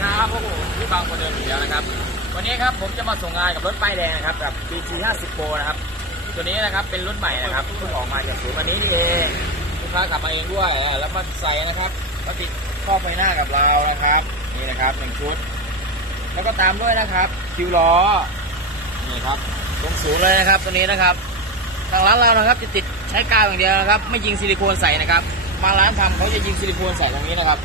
ครับพวกผมที่บางคนเดินอยู่แล้วนะครับ วันนี้ครับผมจะมาส่งงานกับรถป้ายแดงนะครับกับ BG 50 Pro นะครับตัวนี้นะครับเป็นรุ่นใหม่นะครับเพิ่งออกมาจากศูนย์วันนี้นี่เองลูกค้ากลับมาเองด้วยแล้วมาใส่นะครับก็ติดข้อไฟหน้ากับเรานะครับ นี่นะครับหนึ่งชุด แล้วก็ตามด้วยนะครับคิวล้อนี่ครับตรงสูงเลยนะครับตัวนี้นะครับทางร้านเรานะครับจะติดใช้กาวอย่างเดียวนะครับ ไม่ยิงซิลิโคนใส่นะครับบาร้านทำเขาจะยิงซิลิโคนใส่ตรงนี้นะครับ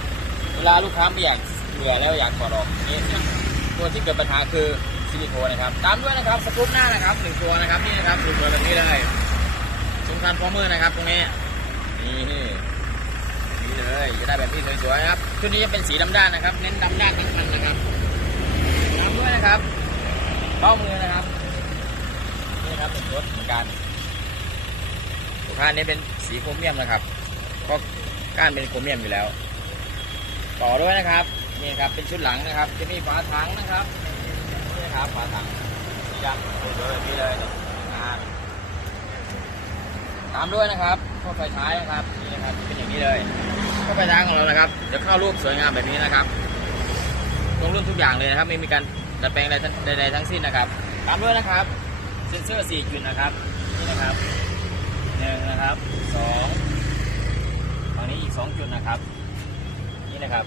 เวลาลูกค้าไม่อยาก เบื่อแล้วอยากถอดออกนี่ตัวที่เกิดปัญหาคือซิลิโคนนะครับ ตามด้วยนะครับสกู๊ปหน้านะครับหนึ่งตัวนะครับนี่นะครับหนึ่งตัวแบบนี้เลยสงครามฟอร์เมอร์นะครับตรงนี้นี่นี่เลยจะได้แบบนี้สวยๆครับชุดนี้จะเป็นสีดำด้านนะครับ เน้นดำด้านทั้งคันนะครับตามด้วยนะครับเบ้ามือนะครับนี่นะครับเป็นรถเหมือนกันลูกค้านี้เป็นสีโครเมียมนะครับก็ก้านเป็นโครเมียมอยู่แล้ว ต่อด้วยนะครับ นี่ครับเป็นชุดหลังนะครับ จะมีฝาถังนะครับนี่ครับฝาถังสีดำสวยๆแบบนี้เลยตามด้วยนะครับข้อไฟท้ายนะครับนี่นะครับเป็นอย่างนี้เลยข้อไฟท้ายของเรานะครับจะเข้ารูปสวยงามแบบนี้นะครับตรงรุ่นทุกอย่างเลยนะครับไม่มีการดัดแปลงอะไรใดๆทั้งสิ้นนะครับ ตามด้วยนะครับเซ็นเซอร์4จุดนะครับนี่นะครับหนึ่งนะครับสองฝั่งนี้อีกสองจุดนะครับ นี่นะครับ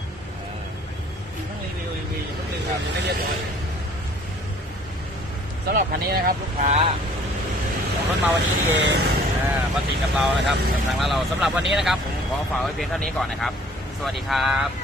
วต้องรีวิวยังไม่เรียบร้อยสำหรับคันนี้นะครับลูกค้าของรถมาวันนี้เองมาติดกับเรานะครับกับทางร้านเราสำหรับวันนี้นะครับ ผมขอฝากไว้เพียงเท่านี้ก่อนนะครับ สวัสดีครับ